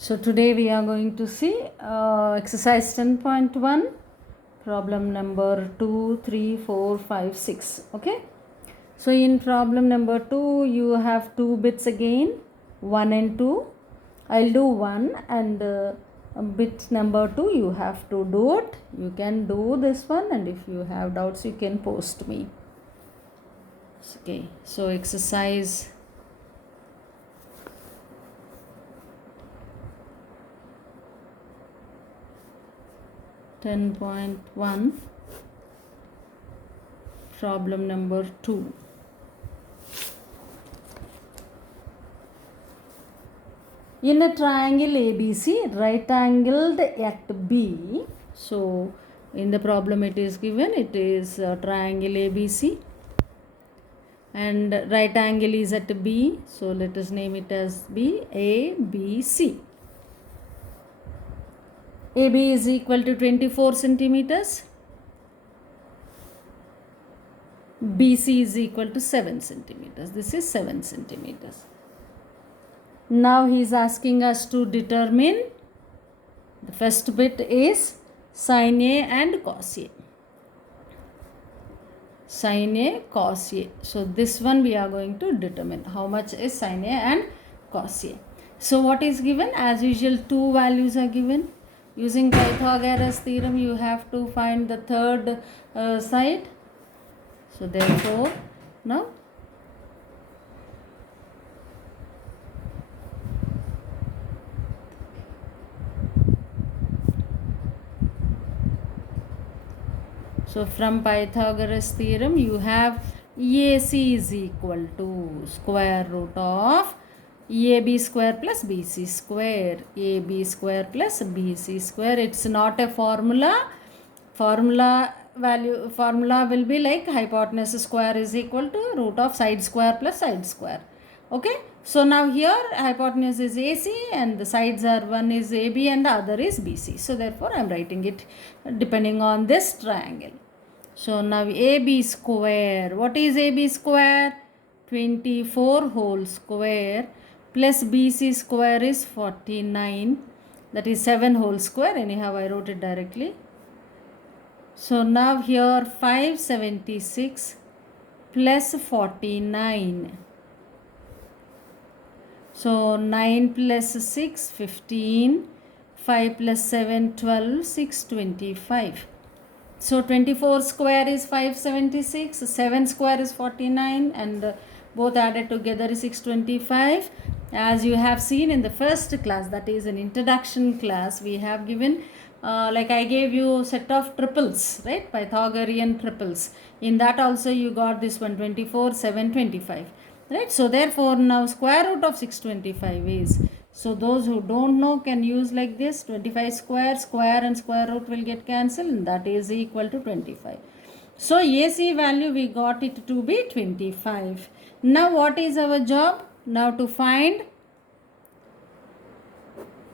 So today we are going to see exercise 10.1, problem number 2, 3, 4, 5, 6. Okay. So in problem number 2 you have two bits again, 1 and 2. I'll do 1 and bit number 2 you have to do it. You can do this one, and if you have doubts you can post me. Okay. So exercise 10.1, problem number 2. In a triangle ABC, right angled at B. So in the problem it is given, it is triangle ABC and right angle is at B. So let us name it as B, A, B, C. AB is equal to 24 centimeters. BC is equal to 7 centimeters. This is 7 centimeters. Now he is asking us to determine, the first bit is sin A and cos A. Sin A, cos A. So this one we are going to determine how much is sin A and cos A. So what is given? As usual, two values are given. Using Pythagoras theorem you have to find the third side. So therefore now from Pythagoras theorem you have AC is equal to square root of AB square plus BC square. AB square plus BC square. It's not a formula. Formula will be like hypotenuse square is equal to root of side square plus side square. Okay. So now here hypotenuse is AC and the sides are, one is AB and the other is BC. So therefore I am writing it depending on this triangle. So now AB square. What is AB square? 24 whole square plus BC square is 49. That is 7 whole square. Anyhow I wrote it directly. So now here 576 plus 49. So 9 plus 6, 15. 5 plus 7, 12. 6, 25. So 24 square is 576. 7 square is 49. And both added together is 625. As you have seen in the first class, that is an introduction class, we have given like I gave you set of triples, right? Pythagorean triples. In that also you got this one, 24, 7, 25. Right? So therefore now square root of 625 is, so those who don't know can use like this, 25 square and square root will get cancelled, and that is equal to 25. So AC value we got it to be 25. Now what is our job? Now to find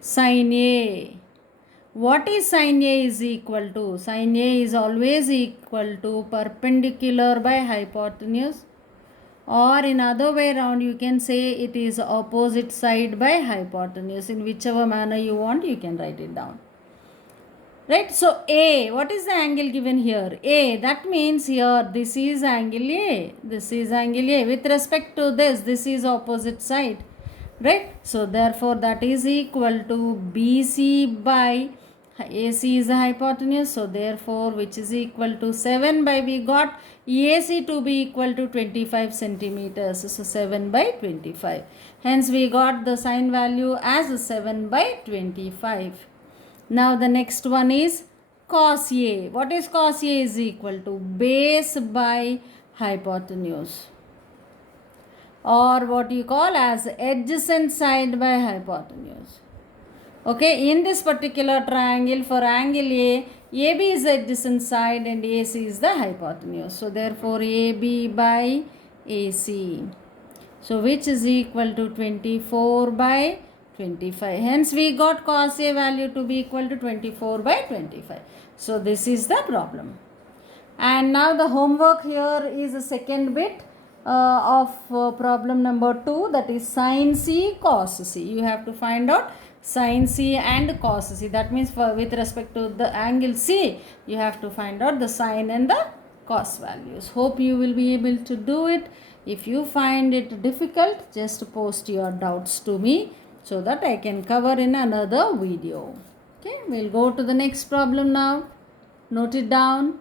sin A. What is sin A is equal to? Sin A is always equal to perpendicular by hypotenuse, or in other way around you can say it is opposite side by hypotenuse. In whichever manner you want you can write it down. Right? So A, what is the angle given here? A, that means here this is angle A, this is angle A. With respect to this is opposite side. Right? So therefore that is equal to BC by AC is the hypotenuse. So therefore which is equal to 7 by, we got AC to be equal to 25 centimeters. So 7 by 25. Hence we got the sin value as 7 by 25. Now the next one is cos A. What is cos A is equal to? Base by hypotenuse, or what you call as adjacent side by hypotenuse. Okay, in this particular triangle for angle A, AB is the adjacent side and AC is the hypotenuse. So therefore AB by AC. So which is equal to 24 by 25. Hence we got cos A value to be equal to 24 by 25. So this is the problem. And now the homework here is the second bit. of problem number 2, that is sin C cos C. You have to find out sin C and cos C. That means with respect to the angle C, you have to find out the sin and the cos values. Hope you will be able to do it. If you find it difficult, just post your doubts to me so that I can cover in another video. Okay, we'll go to the next problem now. Note it down.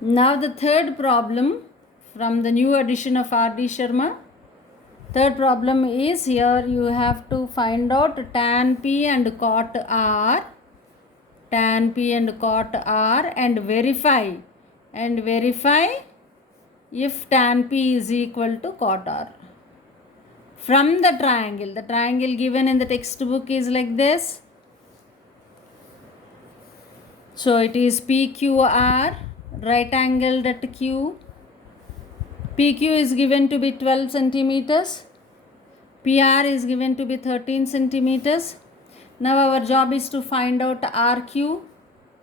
Now the third problem from the new edition of R.D. Sharma. Third problem is, here you have to find out tan P and cot R. Tan P and cot R and verify if tan P is equal to cot R. From the triangle given in the textbook is like this. So it is PQR, right angled at Q. PQ is given to be 12 centimeters. PR is given to be 13 centimeters. Now our job is to find out RQ,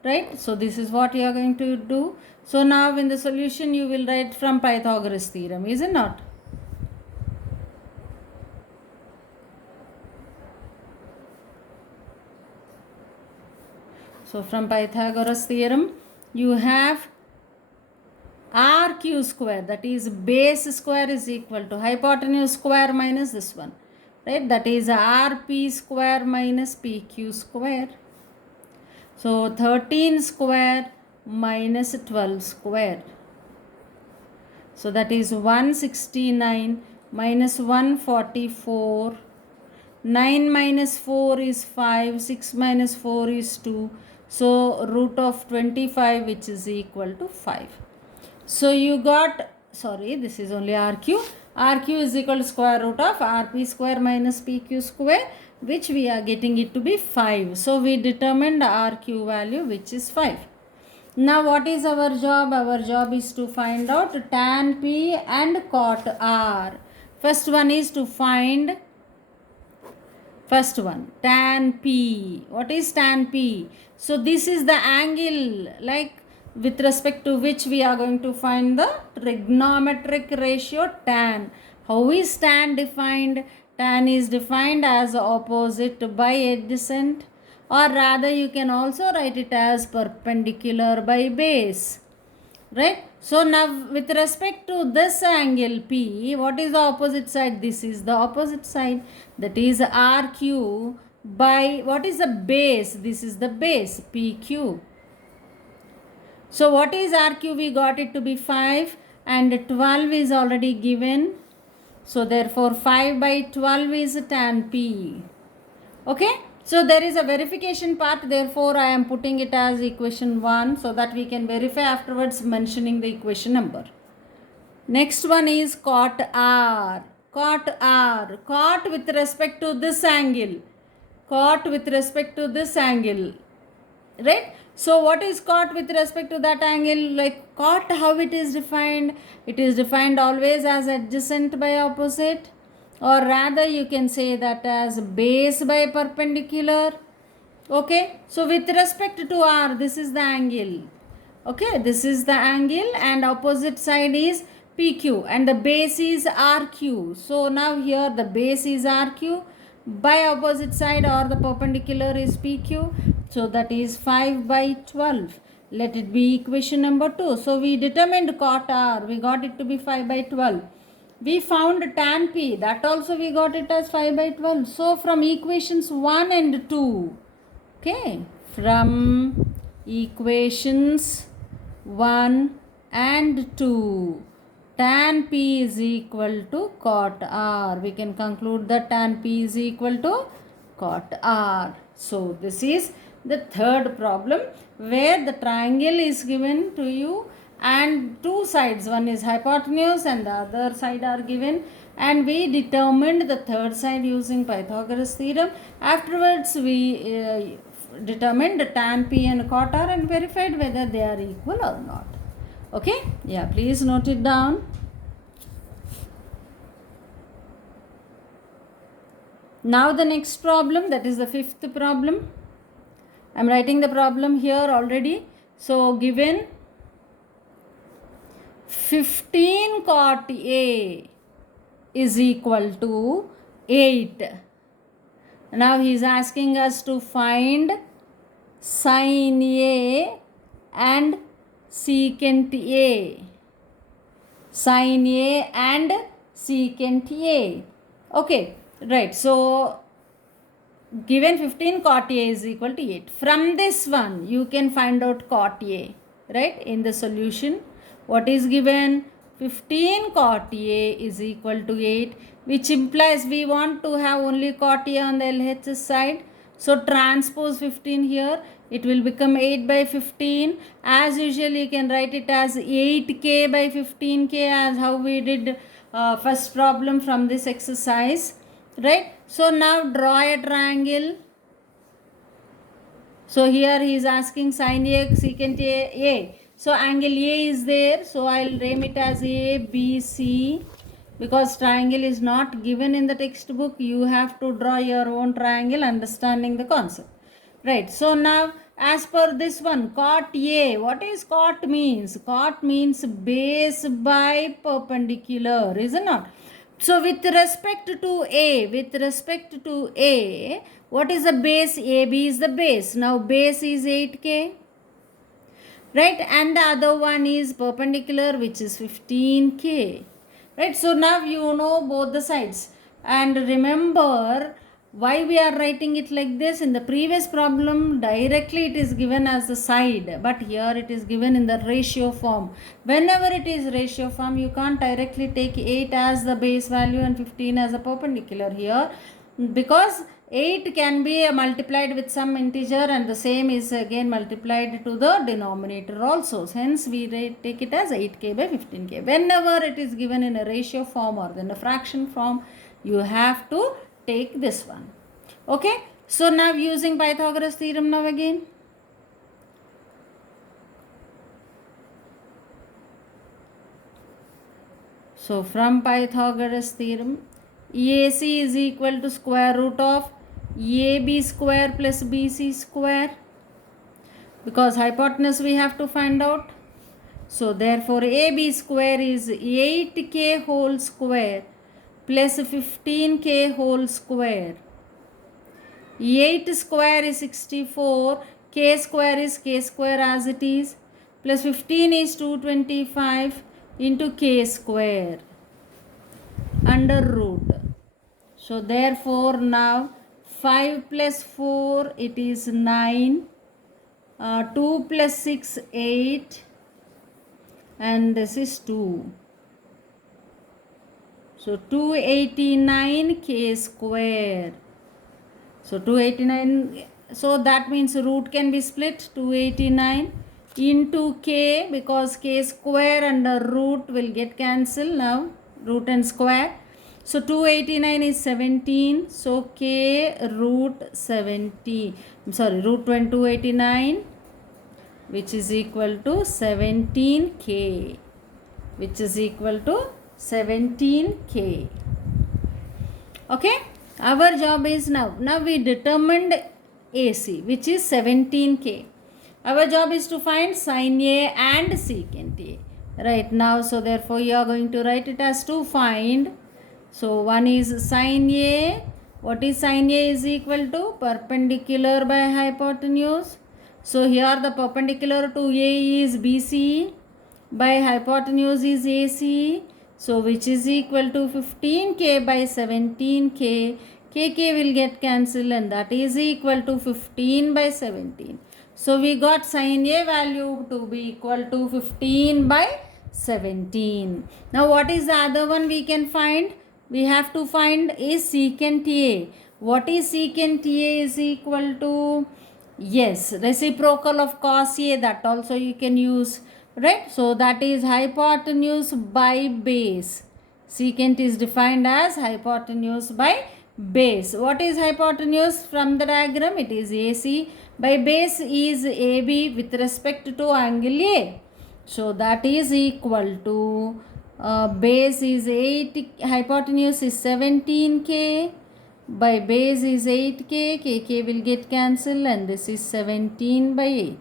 right? So this is what you are going to do. So now in the solution you will write from Pythagoras theorem, is it not? So from Pythagoras theorem, you have RQ square, that is base square, is equal to hypotenuse square minus this one, right? That is RP square minus PQ square. So 13 square minus 12 square. So that is 169 minus 144. 9 minus 4 is 5. 6 minus 4 is 2. So root of 25, which is equal to 5. So you got, this is only RQ. RQ is equal to square root of RP square minus PQ square, which we are getting it to be 5. So we determined RQ value, which is 5. Now what is our job? Our job is to find out tan P and cot R. First one is to find tan P. What is tan P? So this is the angle, like with respect to which we are going to find the trigonometric ratio tan. How is tan defined? Tan is defined as opposite by adjacent, or rather you can also write it as perpendicular by base, right? So now with respect to this angle P, what is the opposite side? This is the opposite side, that is RQ by, what is the base? This is the base, PQ. So what is RQ? We got it to be 5 and 12 is already given. So therefore 5 by 12 is tan P. Okay. So there is a verification part. Therefore I am putting it as equation 1 so that we can verify afterwards mentioning the equation number. Next one is cot R. Cot R. Cot with respect to this angle. Cot with respect to this angle. Right? So what is cot with respect to that angle? Like cot, how it is defined? It is defined always as adjacent by opposite, or rather you can say that as base by perpendicular. Okay, so with respect to R, this is the angle. Okay, this is the angle and opposite side is PQ and the base is RQ. So now here the base is RQ, by opposite side or the perpendicular is PQ. So that is 5 by 12. Let it be equation number 2. So we determined cot R. We got it to be 5 by 12. We found tan P. That also we got it as 5 by 12. So from equations 1 and 2. Okay. From equations 1 and 2. Tan P is equal to cot R. We can conclude that tan P is equal to cot R. So this is the third problem where the triangle is given to you and two sides, one is hypotenuse and the other side are given, and we determined the third side using Pythagoras theorem. Afterwards we determined tan P and cot R and verified whether they are equal or not. Okay, yeah, please note it down. Now the next problem, that is the fifth problem. I am writing the problem here already. So given 15 cot A is equal to 8. Now he is asking us to find sin A and secant A. Sin A and secant A. Okay, right. So given 15 cot A is equal to 8. From this one, you can find out cot A, right? In the solution, what is given? 15 cot A is equal to 8, which implies we want to have only cot A on the LHS side. So transpose 15 here, it will become 8 by 15. As usual, you can write it as 8k by 15k, as how we did first problem from this exercise, right? So now draw a triangle. So here he is asking sin A, secant A. So angle A is there. So I'll name it as ABC, because triangle is not given in the textbook. You have to draw your own triangle understanding the concept. Right. So now as per this one, cot A, what is cot means? Cot means base by perpendicular, is it not? So with respect to A, what is the base? AB is the base. Now base is 8k, right? And the other one is perpendicular, which is 15k, right? So now you know both the sides. And remember why we are writing it like this. In the previous problem, directly it is given as the side, but here it is given in the ratio form. Whenever it is ratio form, you can't directly take 8 as the base value and 15 as a perpendicular here, because 8 can be multiplied with some integer, and the same is again multiplied to the denominator also. Hence we take it as 8k by 15k. Whenever it is given in a ratio form or in a fraction form, you have to take this one. Okay, so now using Pythagoras theorem now again. So from Pythagoras theorem, AC is equal to square root of AB square plus BC square, because hypotenuse we have to find out. So therefore AB square is 8k whole square plus 15k whole square. 8 square is 64, k square is k square as it is, plus 15 is 225 into k square under root. So therefore now 5 plus 4 it is 9, 2 plus 6 8, and this is 2. So 289 k square. So 289, so that means root can be split, 289 into k, because k square and root will get cancelled now, root and square. So 289 is 17, so k root 70, root 289, which is equal to 17k, which is equal to 17k. Okay, our job is now we determined AC, which is 17k. Our job is to find sin A and secant A right now. So therefore you are going to write it as to find. So one is sin A. What is sin A? Is equal to perpendicular by hypotenuse. So here the perpendicular to A is BC, by hypotenuse is AC. So which is equal to 15k by 17k. Kk will get cancelled, and that is equal to 15 by 17. So we got sin A value to be equal to 15 by 17. Now what is the other one we can find? We have to find is secant A. What is secant A? Is equal to, yes, reciprocal of cos A. That also you can use, right? So that is hypotenuse by base. Secant is defined as hypotenuse by base. What is hypotenuse? From the diagram it is AC, by base is AB with respect to angle A. So that is equal to base is 8, hypotenuse is 17k, by base is 8k, kk will get cancelled, and this is 17 by 8.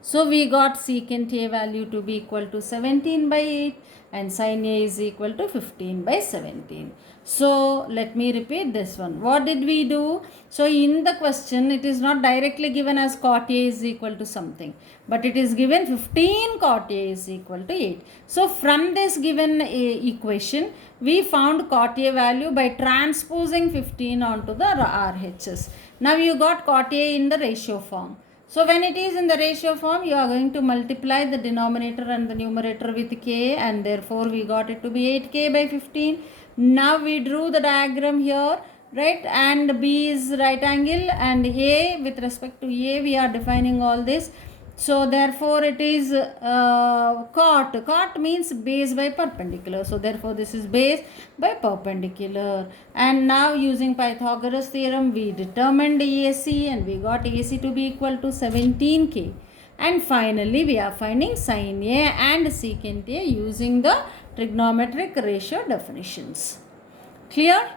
So we got secant A value to be equal to 17 by 8 and sin A is equal to 15 by 17. So let me repeat this one. What did we do? So in the question it is not directly given as cot A is equal to something, but it is given 15 cot A is equal to 8. So from this given equation we found cot A value by transposing 15 onto the RHS. Now you got cot A in the ratio form. So when it is in the ratio form, you are going to multiply the denominator and the numerator with k, and therefore we got it to be 8k by 15. Now we drew the diagram here, right? And B is right angle, and A, with respect to A, we are defining all this. So therefore it is cot. Cot means base by perpendicular. So therefore this is base by perpendicular. And now using Pythagoras theorem we determined AC and we got AC to be equal to 17k. And finally we are finding sin A and secant A using the trigonometric ratio definitions. Clear?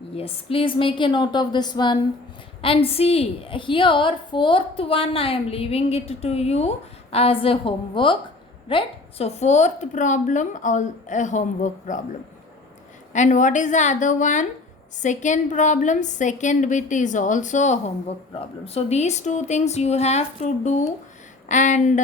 Yes, please make a note of this one. And see here, fourth one I am leaving it to you as a homework, right? So fourth problem, a homework problem. And what is the other one? Second problem, second bit is also a homework problem. So these two things you have to do, and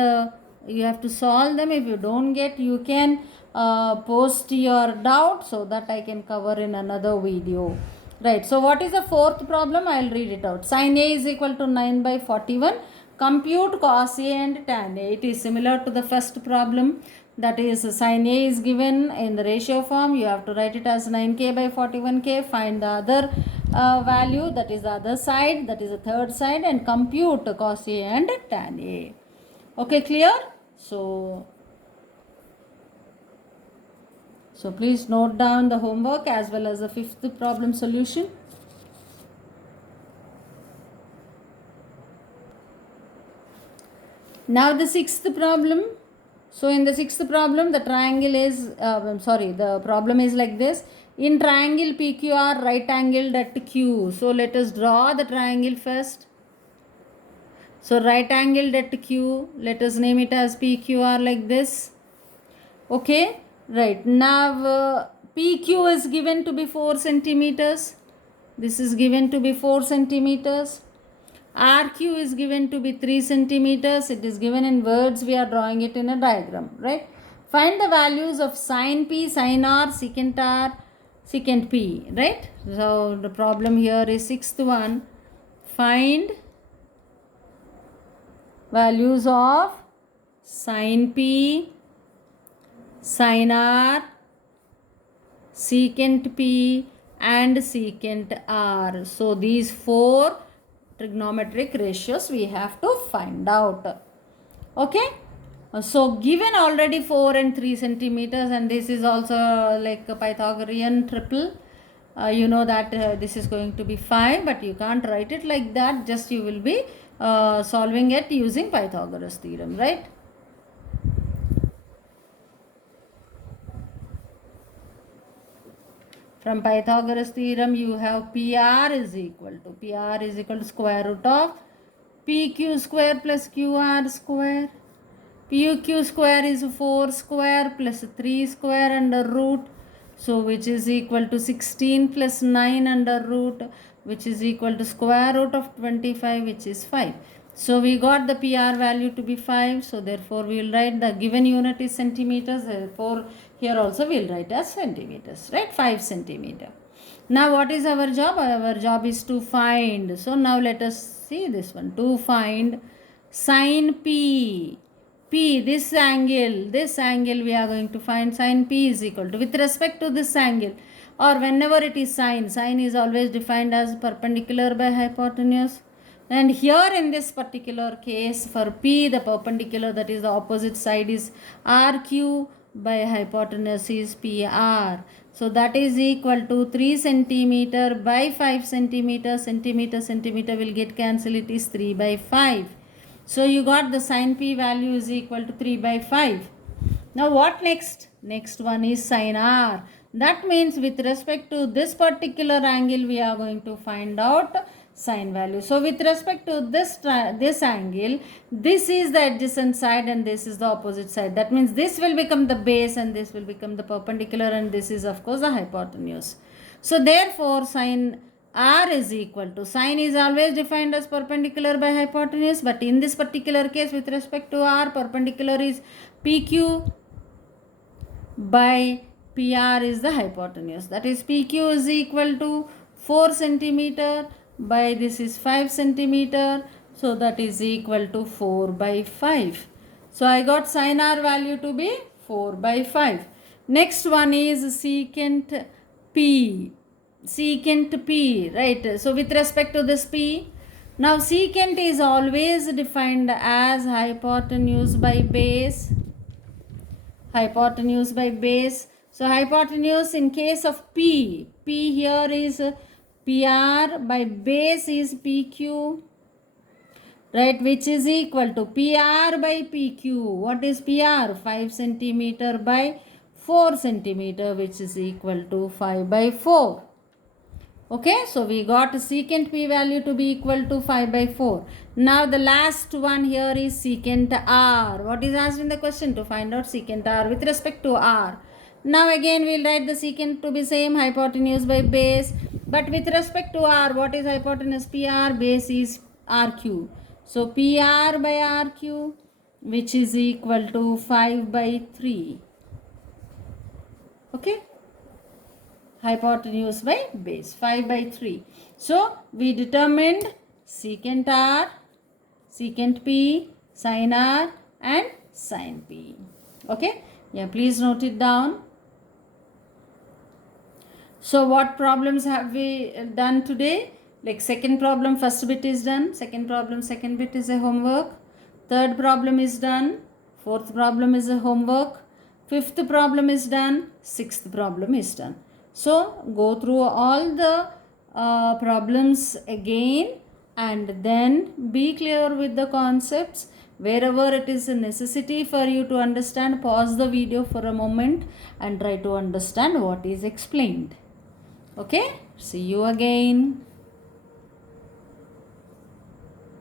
you have to solve them. If you don't get, you can post your doubt so that I can cover in another video. Right, so what is the fourth problem? I will read it out. Sin A is equal to 9 by 41. Compute cos A and tan A. It is similar to the first problem. That is, sin A is given in the ratio form. You have to write it as 9k by 41k. Find the other value, that is the other side, that is the third side, and compute cos A and tan A. Okay, clear? So please note down the homework as well as the fifth problem solution. Now the sixth problem. So in the sixth problem, the triangle is, the problem is like this. In triangle PQR, right angled at Q. So let us draw the triangle first. So right angled at Q, let us name it as PQR like this. Okay. Right, now PQ is given to be 4 centimeters. This is given to be 4 centimeters. RQ is given to be 3 centimeters. It is given in words. We are drawing it in a diagram, right? Find the values of sin P, sin R, secant P, right? So the problem here is sixth one. Find values of sin P, sin R, secant P and secant R. So these four trigonometric ratios we have to find out. Okay. So given already 4 and 3 centimeters, and this is also like a Pythagorean triple. You know that this is going to be 5, but you can't write it like that. Just you will be solving it using Pythagoras theorem, right? From Pythagoras theorem, you have PR is equal to square root of PQ square plus QR square. PQ square is 4 square plus 3 square under root. So which is equal to 16 plus 9 under root, which is equal to square root of 25, which is 5. So we got the PR value to be 5. So therefore we will write the given unit is centimeters. Therefore here also we will write as centimeters, right? 5 centimeter. Now what is our job? Our job is to find. So now let us see this one. To find sin P. P, this angle we are going to find sin P is equal to, with respect to this angle, or whenever it is sin is always defined as perpendicular by hypotenuse. And here in this particular case for P, the perpendicular, that is the opposite side, is RQ, by hypotenuse is PR. So that is equal to 3 centimeter by 5 centimeter. Centimeter will get cancelled. It is 3 by 5. So you got the sin P value is equal to 3 by 5. Now what next? Next one is sin R. That means with respect to this particular angle, we are going to find out sine value. So with respect to this angle, this is the adjacent side and this is the opposite side. That means this will become the base and this will become the perpendicular, and this is of course the hypotenuse. So therefore sine r is equal to, sine is always defined as perpendicular by hypotenuse, but in this particular case with respect to r, perpendicular is PQ by PR is the hypotenuse. That is PQ is equal to 4 centimeter by this is 5 centimeter. So that is equal to 4 by 5. So I got sin r value to be 4 by 5. Next one is secant P. Secant P, right? So with respect to this P, now secant is always defined as hypotenuse by base. Hypotenuse by base. So hypotenuse in case of P, P here is PR by base is PQ, right, which is equal to PR by PQ. What is PR? 5 centimeter by 4 centimeter, which is equal to 5 by 4. Okay, so we got secant P value to be equal to 5 by 4. Now the last one here is secant R. What is asked in the question? To find out secant R with respect to R. Now again we'll write the secant to be same, hypotenuse by base. But with respect to R, what is hypotenuse? PR, base is RQ. So PR by RQ, which is equal to 5 by 3. Okay. Hypotenuse by base, 5 by 3. So we determined secant R, secant P, sin R and sin P. Okay, yeah, please note it down. So what problems have we done today? Like second problem, first bit is done. Second problem, second bit is a homework. Third problem is done. Fourth problem is a homework. Fifth problem is done. Sixth problem is done. So go through all the problems again and then be clear with the concepts. Wherever it is a necessity for you to understand, pause the video for a moment and try to understand what is explained. Okay, see you again.